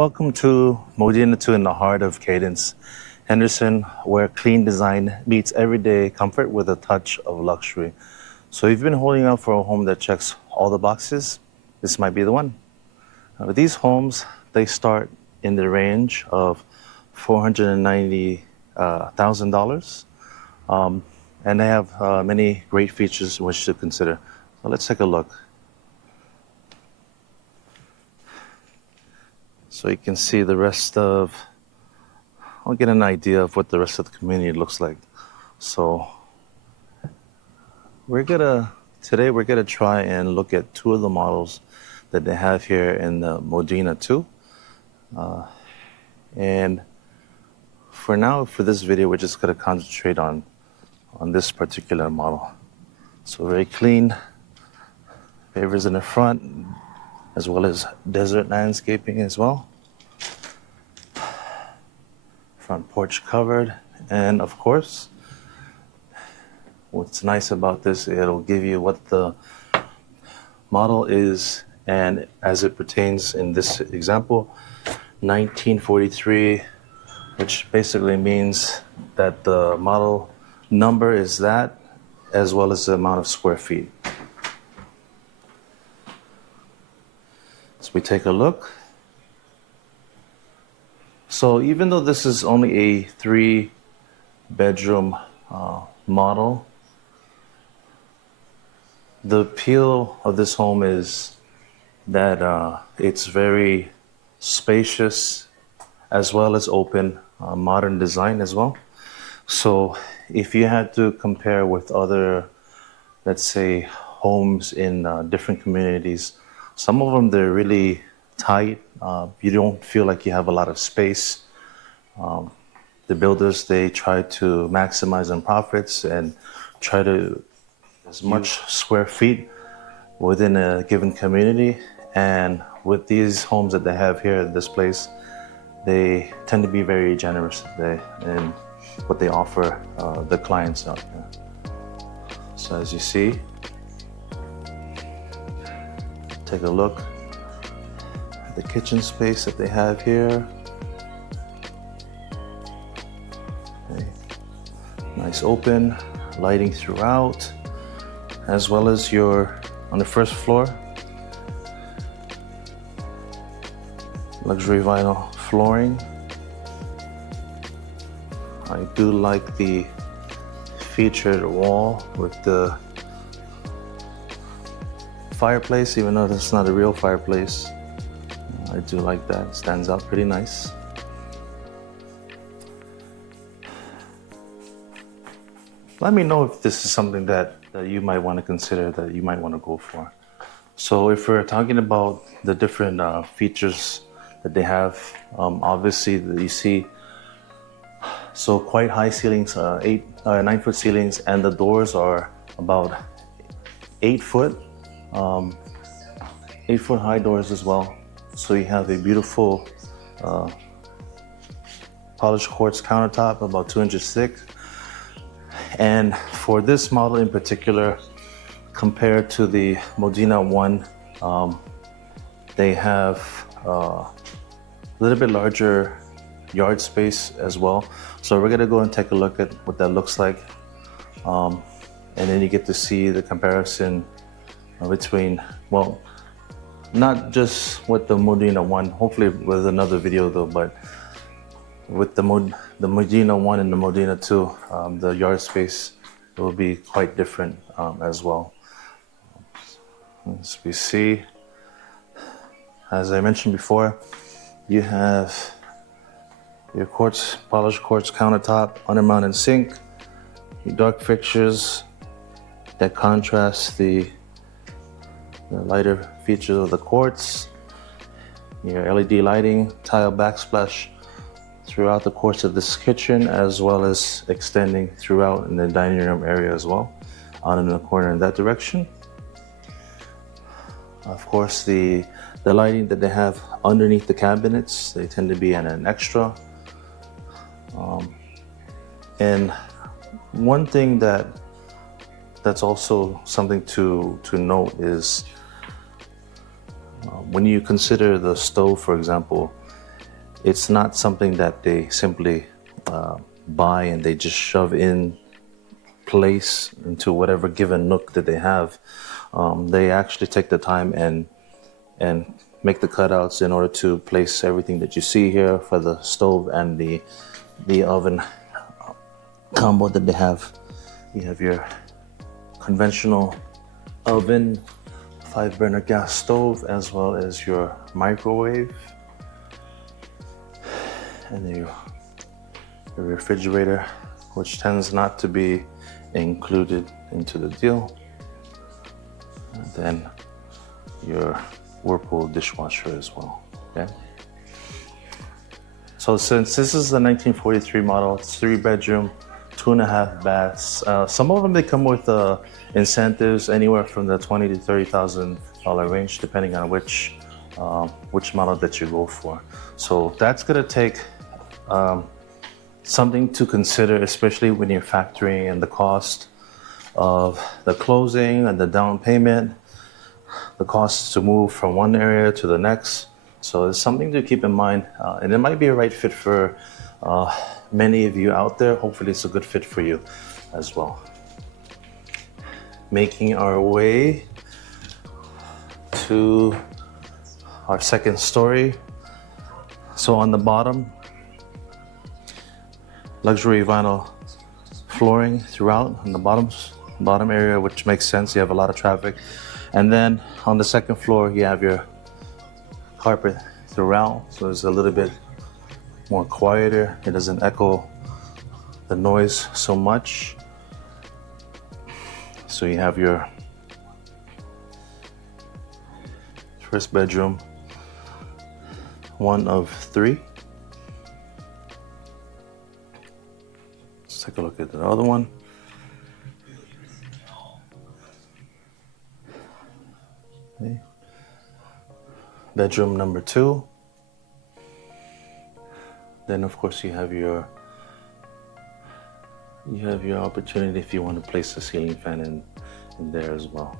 Welcome to Modena 2 in the heart of Cadence, Henderson, where clean design meets everyday comfort with a touch of luxury. So if you've been holding out for a home that checks all the boxes, this might be the one. But these homes, they start in the range of $490,000, and they have many great features which to consider. So let's take a look. So you can see the rest of, I'll get an idea of what the rest of the community looks like. So today we're gonna try and look at two of the models that they have here in the Modena 2. And for now, for this video, we're just gonna concentrate on this particular model. So very clean, pavers in the front, as well as desert landscaping as well. Front porch covered, and of course, what's nice about this, it'll give you what the model is, and as it pertains in this example, 1943, which basically means that the model number is that, as well as the amount of square feet. So we take a look. So even though this is only a 3-bedroom model, the appeal of this home is that it's very spacious, as well as open, modern design as well. So if you had to compare with other, let's say, homes in different communities, some of them, they're really tight. You don't feel like you have a lot of space. The builders, they try to maximize on profits and try to as much square feet within a given community. And with these homes that they have here at this place, they tend to be very generous in what they offer the clients out there. So as you see, take a look at the kitchen space that they have here. Okay. Nice open, lighting throughout, as well as on the first floor, luxury vinyl flooring. I do like the featured wall with the fireplace, even though that's not a real fireplace. I do like that. It stands out pretty nice. Let me know if this is something that you might want to consider, that you might want to go for. So if we're talking about the different features that they have, obviously you see, so quite high ceilings, 9-foot ceilings, and the doors are about 8 foot. 8-foot high doors as well. So you have a beautiful polished quartz countertop, about 2 inches thick. And for this model in particular, compared to the Modena 1, they have a little bit larger yard space as well. So we're gonna go and take a look at what that looks like. And then you get to see the comparison between, well, not just with the Modena 1, hopefully with another video though, but with the Modena 1 and the Modena 2, the yard space will be quite different as well. As we see, as I mentioned before, you have your polished quartz countertop, undermounted sink, your dark fixtures that contrast the lighter features of the quartz, your LED lighting, tile backsplash throughout the course of this kitchen, as well as extending throughout in the dining room area as well, out in the corner in that direction. Of course, the lighting that they have underneath the cabinets, they tend to be at an extra. And one thing that's also something to note is when you consider the stove, for example, it's not something that they simply buy and they just shove in place into whatever given nook that they have. They actually take the time and make the cutouts in order to place everything that you see here for the stove and the oven combo that they have. You have your conventional oven, 5-burner gas stove, as well as your microwave, and your refrigerator, which tends not to be included into the deal. And then your Whirlpool dishwasher as well. Okay. So since this is the 1943 model, it's 3-bedroom, 2.5 baths. Some of them, they come with incentives anywhere from the $20,000 to $30,000 range, depending on which model that you go for. So that's gonna take something to consider, especially when you're factoring in the cost of the closing and the down payment, the costs to move from one area to the next. So it's something to keep in mind, and it might be a right fit for many of you out there. Hopefully it's a good fit for you as well. Making our way to our second story. So on the bottom, luxury vinyl flooring throughout on the bottom area, which makes sense. You have a lot of traffic. And then on the second floor, you have your carpet throughout, so it's a little bit more quieter. It doesn't echo the noise so much. So you have your first bedroom, one of 3. Let's take a look at the other one. Okay. Bedroom number 2. Then of course you have your opportunity if you want to place a ceiling fan in there as well.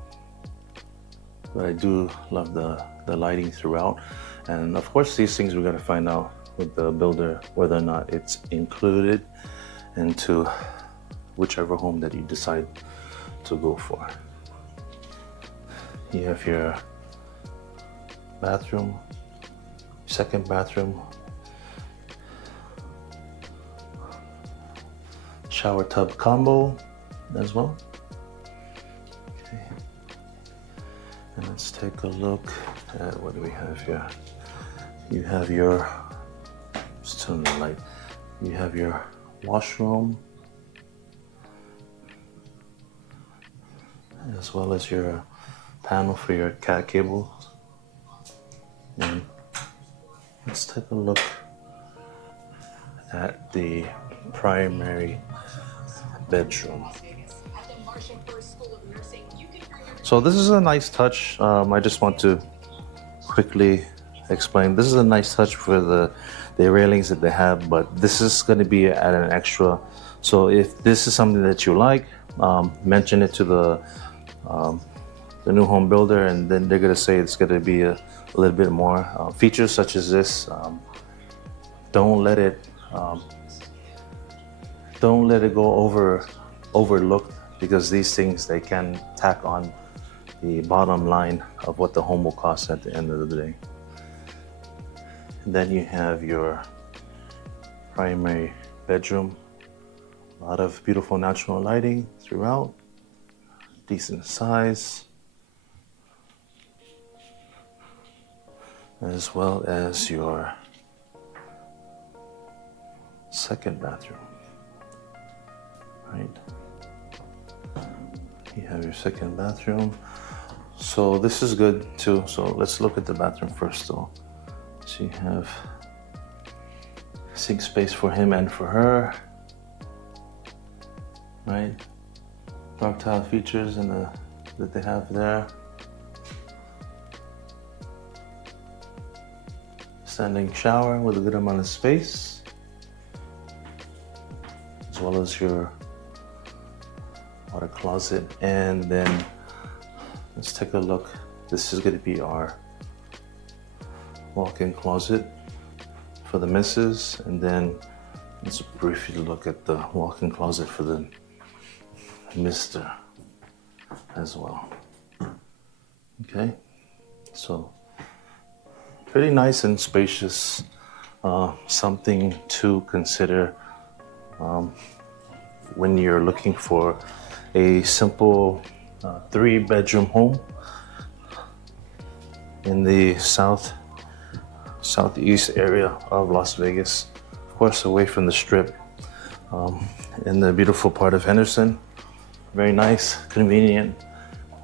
But I do love the lighting throughout, and of course these things we're going to find out with the builder whether or not it's included into whichever home that you decide to go for. You have your bathroom, second bathroom, shower tub combo as well. Okay. And let's take a look at what do we have here. You have your, just turn the light. You have your washroom, as well as your panel for your cat cable. And let's take a look at the primary bedroom. So this is a nice touch. I just want to quickly explain. This is a nice touch for the railings that they have, but this is going to be at an extra. So if this is something that you like, mention it to the new home builder, and then they're going to say it's going to be a little bit more. Features such as this, don't let it go overlooked, because these things, they can tack on the bottom line of what the home will cost at the end of the day. And then you have your primary bedroom. A lot of beautiful natural lighting throughout, decent size, as well as your second bathroom. Right. You have your second bathroom. So this is good too. So let's look at the bathroom first though. So you have sink space for him and for her. Right. Dark tile features that they have there. Standing shower with a good amount of space, as well as your water closet. And then let's take a look. This is going to be our walk-in closet for the missus, and then let's briefly look at the walk-in closet for the Mr. as well. Okay, so pretty nice and spacious. Something to consider when you're looking for a simple 3-bedroom home in the southeast area of Las Vegas, of course away from the Strip, in the beautiful part of Henderson. Very nice, convenient.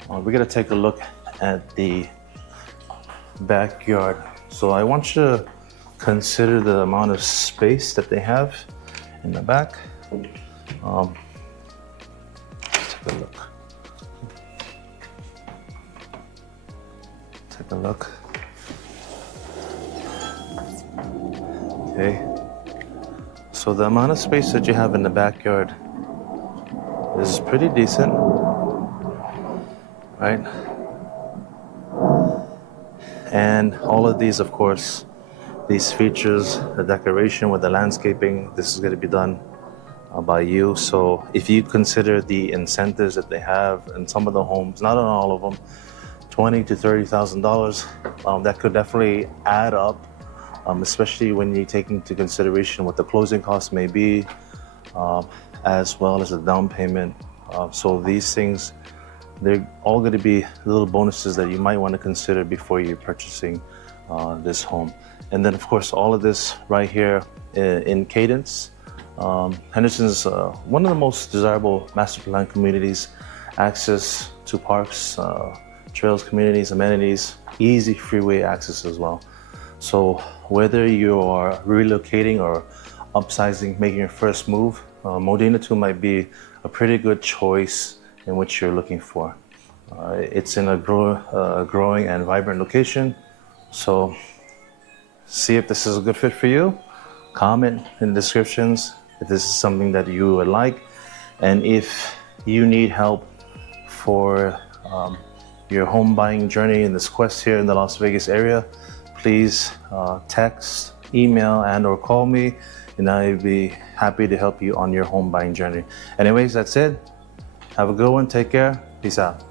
We're gonna take a look at the backyard. So I want you to consider the amount of space that they have in the back. Let's take a look. Take a look. Okay. So the amount of space that you have in the backyard is pretty decent, right? And all of these, of course, these features, the decoration with the landscaping, this is going to be done by you. So if you consider the incentives that they have in some of the homes, not on all of them, $20,000 to $30,000, that could definitely add up, especially when you take into consideration what the closing costs may be, as well as the down payment. So these things, they're all going to be little bonuses that you might want to consider before you're purchasing this home. And then, of course, all of this right here in Cadence. Henderson is one of the most desirable master plan communities. Access to parks, trails, communities, amenities, easy freeway access as well. So whether you are relocating or upsizing, making your first move, Modena 2 might be a pretty good choice in which you're looking for. It's in a growing and vibrant location. So see if this is a good fit for you. Comment in the descriptions if this is something that you would like. And if you need help for your home buying journey in this quest here in the Las Vegas area, please text, email, and or call me, and I'd be happy to help you on your home buying journey. Anyways, that's it. Have a good one. Take care. Peace out.